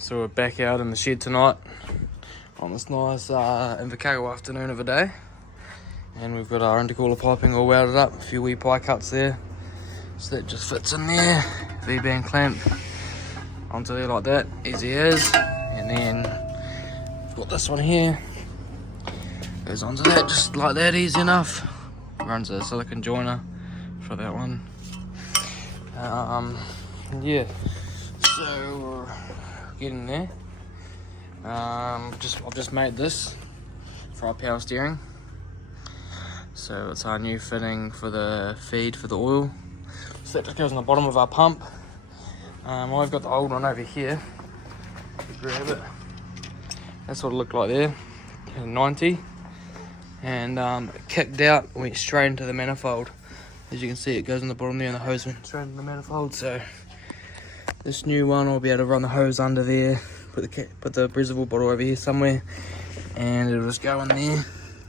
So we're back out in the shed tonight on this nice Invercargill afternoon of a day, and we've got our intercooler piping all welded up, a few wee pie cuts there, so that just fits in there, V-band clamp onto there like that, easy as, and then we've got this one here, goes onto that just like that, easy enough, runs a silicone joiner for that one. Yeah, so we're getting there. I've just made this for our power steering, so it's our new fitting for the feed for the oil, so that just goes on the bottom of our pump. I've got the old one over here, grab it, that's what it looked like there, 90, and it kicked out, went straight into the manifold. As you can see, it goes on the bottom there and the hose went straight into the manifold, so this new one I'll be able to run the hose under there, put the reservoir bottle over here somewhere, and it'll just go in there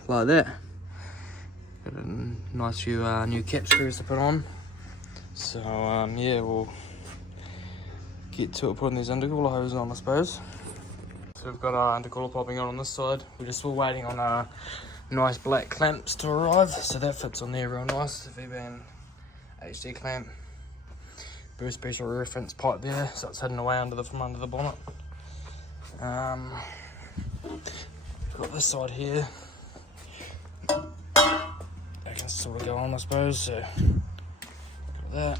like that. Got a nice few new cap screws to put on. So yeah, we'll get to it putting these intercooler hoses on, I suppose. So we've got our intercooler popping on this side. We're just still waiting on our nice black clamps to arrive, so that fits on there real nice. The V-band HD clamp, very special reference pipe there, so it's hidden away from under the bonnet. Got this side here, that can sort of go on, I suppose. So got that.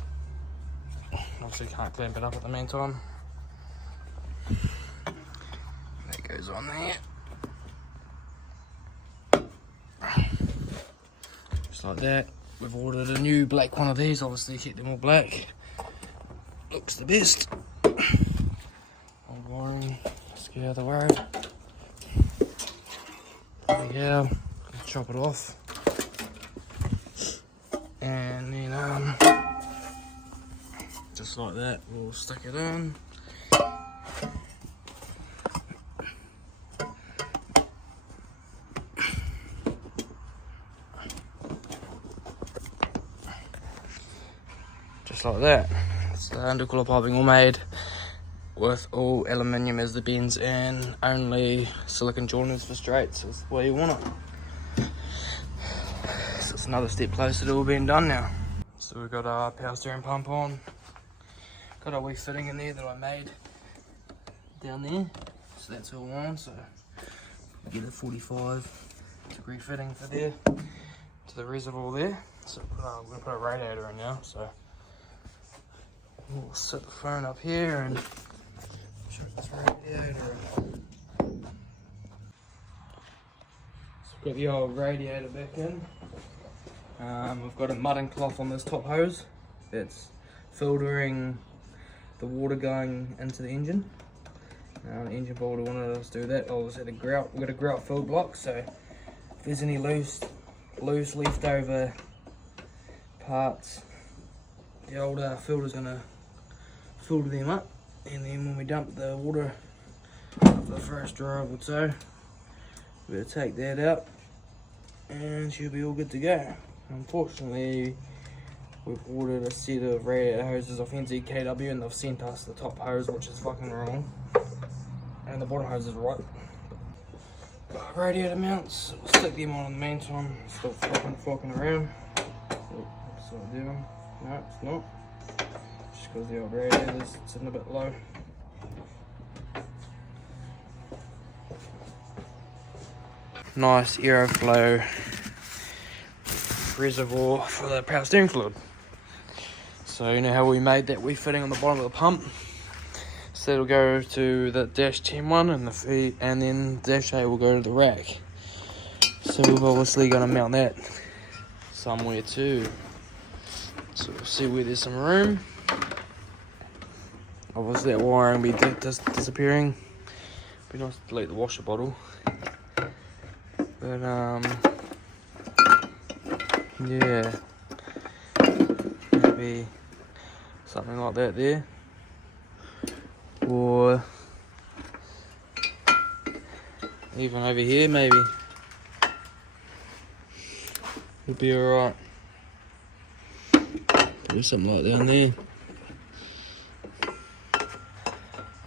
Obviously can't clamp it up at the meantime. That goes on there. Just like that. We've ordered a new black one of these, obviously keep them all black. Looks the best. Old wiring, let's get out of the way. There we go, chop it off. And then just like that, we'll stick it in. Just like that. It's the intercooler piping all made with all aluminium as the bends and only silicone joiners for straights. That's the way you want it. So it's another step closer to all being done now. So we've got our power steering pump on. Got a wee fitting in there that I made down there. So that's all on. So we get a 45-degree fitting for there to the reservoir there. So we're going to put a radiator in now. So we'll set the phone up here and show this radiator. So we've got the old radiator back in. We've got a mudding cloth on this top hose that's filtering the water going into the engine. The engine builder wanted us to do that. Obviously we've got a grout fill block, so if there's any loose leftover parts, the old filter's going to filter them up, and then when we dump the water up the first drive or so, we'll take that out and she'll be all good to go. Unfortunately, we've ordered a set of radiator hoses off NZKW and they've sent us the top hose, which is fucking wrong, and the bottom hose is right. Radiator mounts, we'll stick them on in the meantime. Still fucking around. Oh, upside down. No, it's not. Just because the old radiator's sitting a bit low. Nice aeroflow reservoir for the power steering fluid. So you know how we made that wee fitting on the bottom of the pump? So it'll go to the dash 10 one and the feed, and then dash 8 will go to the rack. So we're obviously going to mount that somewhere too. So we'll see where there's some room. Obviously that wiring will be disappearing. Be nice to delete the washer bottle. But yeah, maybe something like that there, or even over here maybe would be alright. Probably something like down there.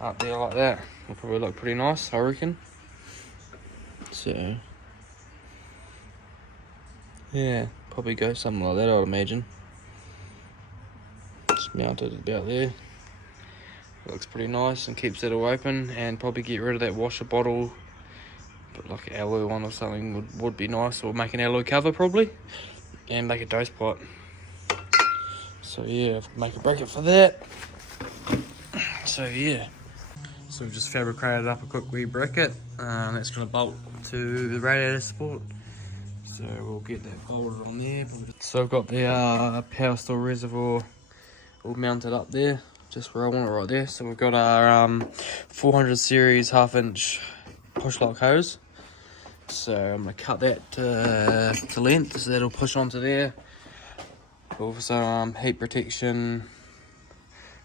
up there like that. Will probably look pretty nice, I reckon. So yeah, probably go something like that, I'd imagine. Just mount it about there. Looks pretty nice and keeps it all open, and probably get rid of that washer bottle, but like an alloy one or something would be nice, or make an alloy cover probably, and make a dose pot. So yeah, make a bracket for that. So yeah, so we've just fabricated up a quick wee bracket, that's going to bolt to the radiator support. So we'll get that bolted on there. So I've got the power store reservoir all mounted up there, just where I want it, right there. So we've got our 400 series 1/2 inch push lock hose. So I'm going to cut that to length, so that'll push onto there. Also heat protection,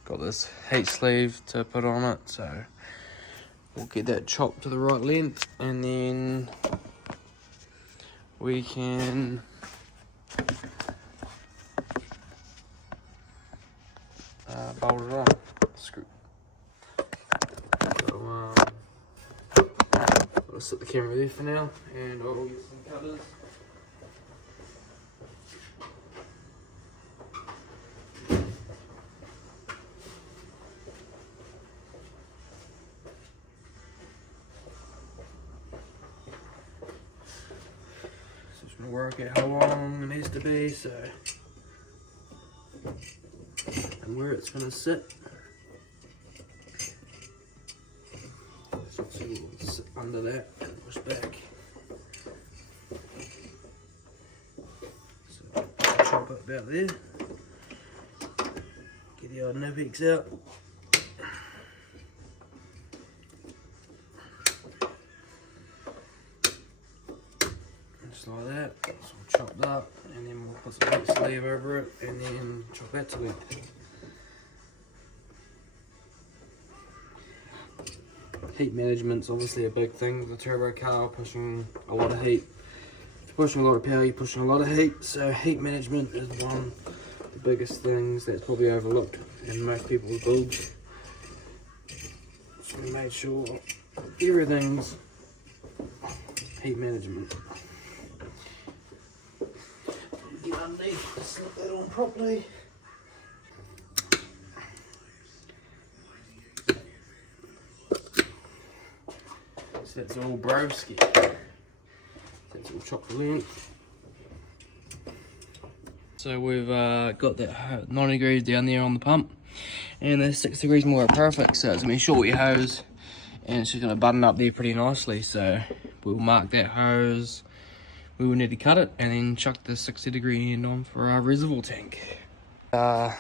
got this heat sleeve to put on it, so we'll get that chopped to the right length, and then we can bolt it on. Screw. So I'll set the camera there for now, and I'll get some cutters. Work out how long it needs to be, so, and where it's going to sit. So we'll sit under that and push back. So chop it about there. Get the old nippex out. Like that, so we'll chop that, and then we'll put some heat sleeve over it, and then chop that to length. Heat management's obviously a big thing with the turbo car, pushing a lot of heat. If you're pushing a lot of power, you're pushing a lot of heat, so heat management is one of the biggest things that's probably overlooked in most people's builds. So we made sure everything's heat management. Get underneath, slip that on properly. So that's all broski. That's all chopped length. So we've got that 90 degrees down there on the pump, and the 6 degrees more perfect, so it's going to be short wee hose, and it's just going to button up there pretty nicely. So we'll mark that hose. We will need to cut it and then chuck the 60-degree end on for our reservoir tank. And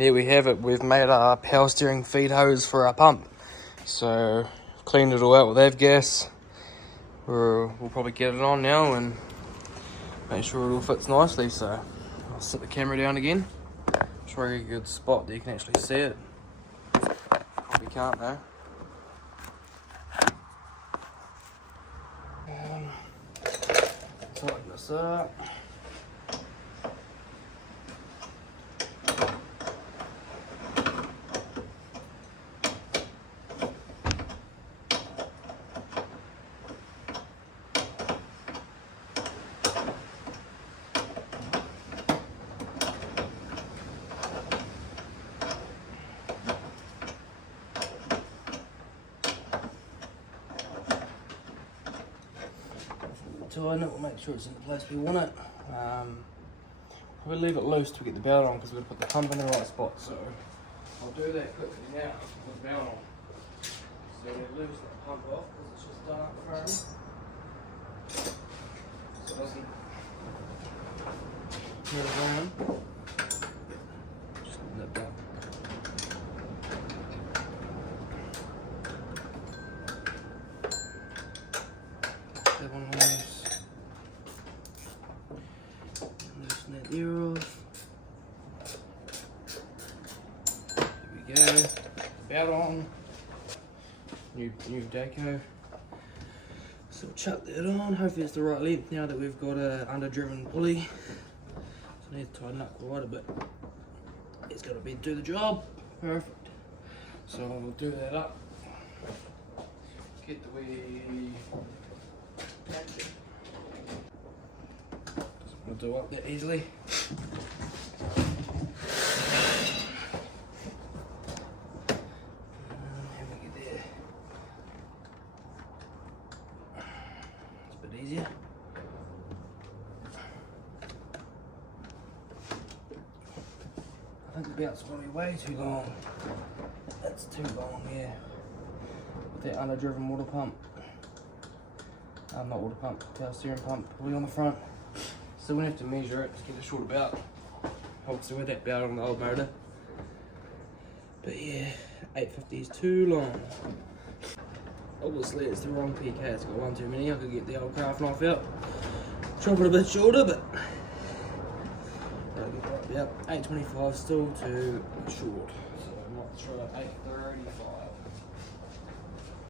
there we have it. We've made our power steering feed hose for our pump. So cleaned it all out with avgas. We'll probably get it on now and make sure it all fits nicely. So I'll set the camera down again. Show you a good spot that you can actually see it. Probably can't though. Tighten this up. Tighten it, we'll make sure it's in the place we want it. We'll leave it loose to get the belt on because we're going to put the pump in the right spot. So I'll do that quickly now with the belt on. So we'll lose that pump off because it's just done up currently. So it doesn't move around. Just leave that back. That one loose. Loosen that ear off. There we go. Belt on. New deco. So we'll chuck that on. Hopefully it's the right length now that we've got a under-driven pulley. So I need to tighten up quite a bit. It's got to do the job. Perfect. So we'll do that up. Get the wee. We'll do up that easily. Easier. I think the belt's going to be way too long. That's too long, yeah. With that underdriven water pump. Not water pump, power steering pump, probably on the front. So we have to measure it to get a shorter belt. Obviously with that belt on the old motor. But yeah, 850 is too long. Obviously it's the wrong PK, it's got one too many. I could get the old craft knife out, chop it a bit shorter, but that'll get right. Yep, 825 still too short. So I might try 835.